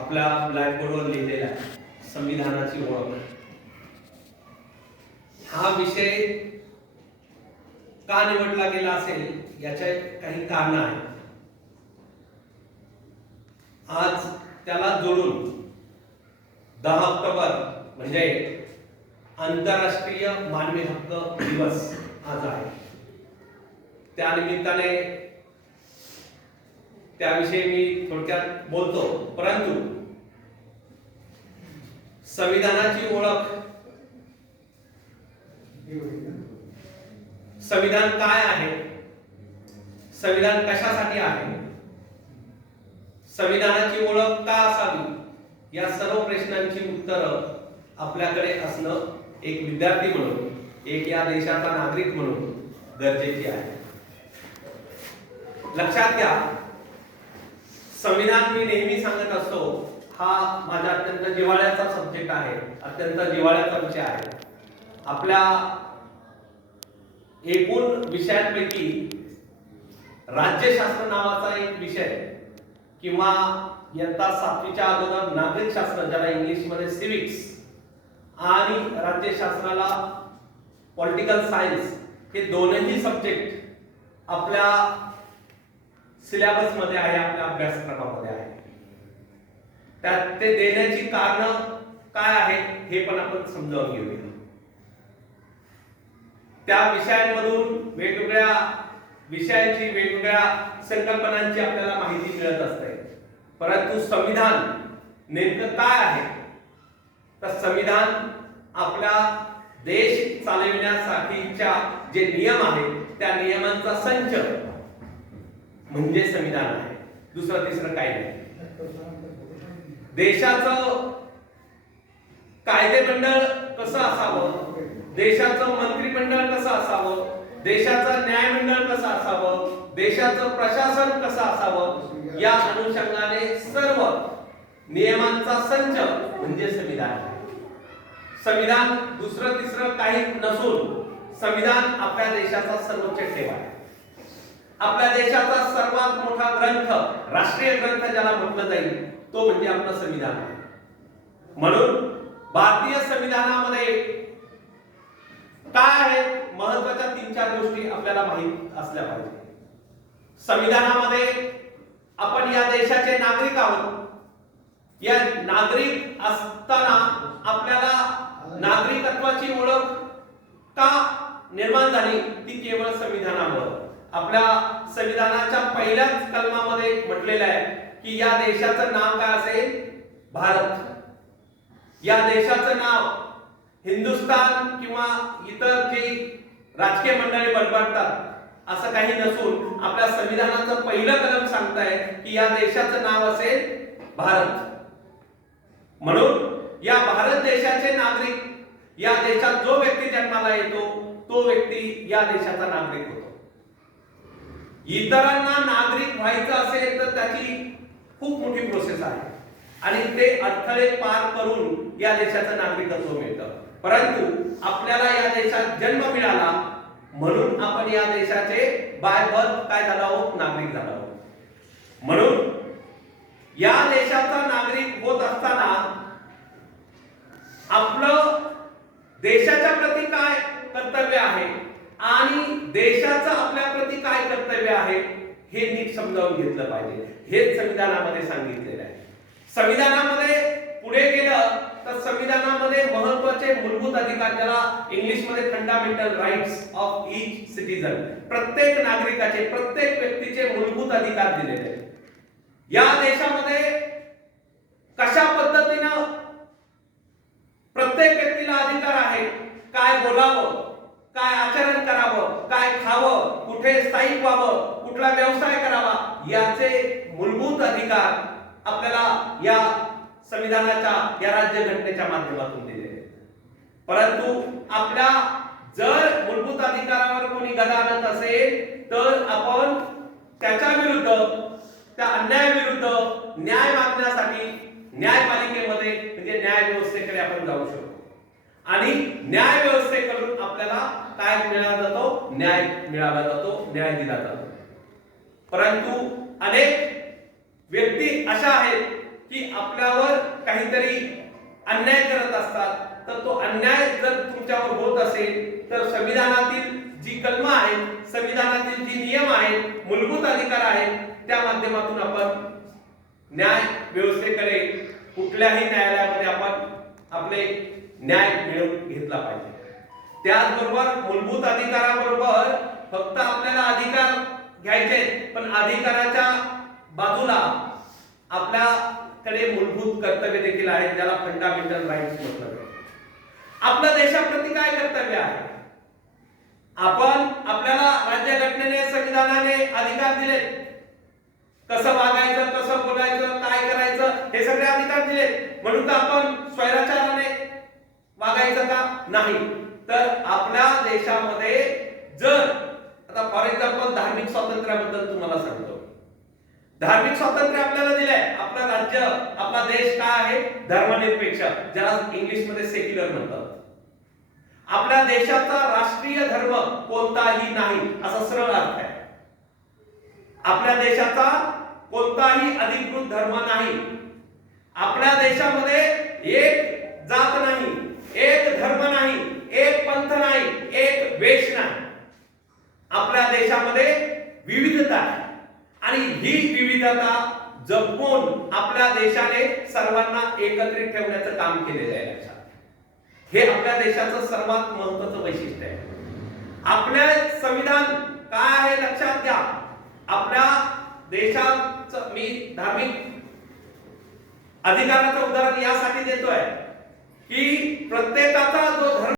आपल्या ब्लॅकबोर्डवर लिहिलेला संविधानाची ओळख. हा विषय का निवडला गेला असेल याचे काही कारण आहेत आज त्याला जोडून दहा ऑक्टोबर म्हणजे आंतरराष्ट्रीय मानवी हक्क दिवस आज आहे. त्या निमित्ताने त्याविषयी मी थोडक्यात बोलतो. परंतु संविधानाची ओळख संविधान काय आहे? संविधान कशासाठी आहे? संविधानाची ओळख का असावी? या सर्व प्रश्नांची उत्तरं आपल्याकडे असणं एक विद्यार्थी म्हणून एक या देशाचा नागरिक म्हणून गरजेची आहे. लक्षात घ्या संविधान मी नेहमी सांगत असतो हा माझा अत्यंत जिव्हाळ्याचा सब्जेक्ट आहे अत्यंत जिव्हाळ्याचा विषय आहे. आपल्या एकूण विषयांपैकी राज्यशास्त्र नावाचा एक विषय किंवा इयत्ता सातवीच्या अगोदर नागरिक शास्त्र ज्याला इंग्लिशमध्ये सिविक्स आणि राज्यशास्त्राला पॉलिटिकल सायन्स हे दोनही सब्जेक्ट आपल्या सिलेबसमध्ये आहे आपल्या अभ्यासक्रमामध्ये आहे. त्यात ते देण्याची कारण काय आहे हे पण आपण समजावून घेऊया. त्या विषयांमधून वेगवेगळ्या विषयांची वेगवेगळ्या संकल्पनांची आपल्याला माहिती मिळत असते. परंतु संविधान नेमकं काय आहे? तर संविधान आपला देश चालविण्यासाठीच्या जे नियम आहेत त्या नियमांचा संच म्हणजे संविधान आहे. दुसरं तिसरं काय नाही. देशाचं कायदेमंडळ कसं असावं? देशाचं मंत्रिमंडळ कसं असावं? देशाचं न्यायमंडळ कसं असावं? देशाचं प्रशासन कसं असावं? या अनुषंगाने सर्व नियमांचा संच म्हणजे संविधान. आहे संविधान दुसरं तिसरं काही नसून संविधान आपल्या देशाचा सर्वोच्च ठेवा. आहे आपल्या देशाचा सर्वात मोठा ग्रंथ राष्ट्रीय ग्रंथ ज्याला म्हटलं जाईल तो म्हणजे आपलं संविधान. आहे म्हणून भारतीय संविधानामध्ये काय आहे महत्त्वाच्या तीन चार गोष्टी आपल्याला माहीत असल्या पाहिजे. संविधानामध्ये आपण या देशाचे नागरिक आहोत. या नागरिक असताना आपल्याला नागरिकत्वाची ओळख का निर्माण झाली? ती केवळ संविधानामुळे. आपल्या संविधानाच्या पहिल्याच कलमामध्ये म्हटलेलं आहे की या देशाचं नाव काय असेल? भारत. या देशाचं नाव हिंदुस्तान किंवा इतर जे राजकीय मंडळी बडबडतात असं काही नसून आपल्या संविधानाचं पहिलं कलम सांगताय की या देशाचं नाव असेल भारत. म्हणून या भारत देशाचे नागरिक या देशात जो व्यक्ती जन्माला येतो तो व्यक्ती या देशाचा नागरिक होतो. इतरांना नागरिक व्हायचं असेल तर त्याची खूप मोठी प्रोसेस आहे. आणि ते अडथळे पार करून या देशाचं नागरिकत्व मिळतं. परंतु आपल्याला या देशात जन्म मिळाला म्हणून आपण या देशाचे बाय बर्थ काय झालो आहोत? नागरिक झालो आहोत. म्हणून या देशाचा नागरिक होत असताना आपलं देशाच्या प्रती काय कर्तव्य आहे? आणि देशाचं आपल्या प्रती काय कर्तव्य आहे हे नीट समजावून घेतलं पाहिजे. हेच संविधानामध्ये सांगितलेलं आहे. संविधानामध्ये पुढे गेलं तर संविधानामध्ये महत्त्वाचे मूलभूत अधिकार ज्याला इंग्लिशमध्ये fundamental rights of each citizen प्रत्येक नागरिकाचे प्रत्येक व्यक्तीचे मूलभूत अधिकार दिलेले आहेत. या देशामध्ये कशा पद्धतीनं प्रत्येक व्यक्तीला अधिकार आहे काय बोलावं काय आचरण करावं काय खावं कुठे स्थायिक व्हावं कुठला व्यवसाय करावा याचे मूलभूत अधिकार आपल्याला या संविधानाच्या या राज्यघटनेच्या माध्यमातून दिले. परंतु आपल्या जर मूलभूत अधिकारावर कोणी गदा आणत असेल तर आपण त्याच्या विरुद्ध त्या अन्यायाविरुद्ध न्याय मागण्यासाठी न्यायपालिकेमध्ये म्हणजे न्याय व्यवस्थेकडे आपण जाऊ शकतो. आणि न्याय व्यवस्थेकडून आपल्याला काय मिळाला जातो? न्याय मिळाला जातो न्याय दिला जातो. परंतु अनेक व्यक्ती अशा आहेत की आपल्यावर काहीतरी अन्याय करत असतात. तर तो अन्याय जर तुमच्यावर होत असेल तर संविधानातील जी कलम आहेत संविधानातील जी नियम आहेत मूलभूत अधिकार आहेत त्या माध्यमातून आपण न्याय व्यवस्थेकडे कुठल्याही न्यायालयामध्ये आपण आपले न्याय मिळवून घेतला पाहिजे. त्याचबरोबर मूलभूत अधिकाराबरोबर फक्त आपल्याला अधिकार घ्यायचे पण अधिकाराच्या बाजूला आपल्याकडे मूलभूत कर्तव्य देखील आहेत ज्याला फंडामेंटल राईट्स म्हटलं जातं. आपल्या देशाप्रती काय कर्तव्य आहे? आपण आपल्याला राज्यघटनेने संविधानाने अधिकार दिले कसं वागायचं कसं बोलायचं काय करायचं हे सगळे अधिकार दिले म्हणून तर आपण स्वैराचाराने वागायचं का? नाही. तर आपल्या देशामध्ये जर आता फॉर एक्झाम्पल धार्मिक स्वातंत्र्याबद्दल तुम्हाला सांगतो. धार्मिक स्वातंत्र्य आपल्याला दिलंय. आपलं राज्य आपला देश काय आहे? धर्मनिरपेक्ष. ज्याला इंग्लिशमध्ये सेक्युलर म्हणतात. आपल्या देशाचा राष्ट्रीय धर्म कोणताही नाही असा सरळ अर्थ आहे. आपल्या देशाचा कोणताही अधिकृत धर्म नाही. आपल्या देशामध्ये एक जात नाही एक धर्म नाही एक पंथ नाही एक वेश नाही. आपल्या देशामध्ये विविधता आहे. आणि ही विविधता जपून आपल्या देशाने सर्वांना एकत्रित ठेवण्याचं काम केलेलं आहे लक्षात हे आपल्या देशाचं सर्वात महत्वाचं वैशिष्ट्य आहे. आपल्या संविधान काय आहे लक्षात घ्या. आपल्या देशाचं मी धार्मिक अधिकाराचं उदाहरण यासाठी देतोय की प्रत्येकाचा जो धर्म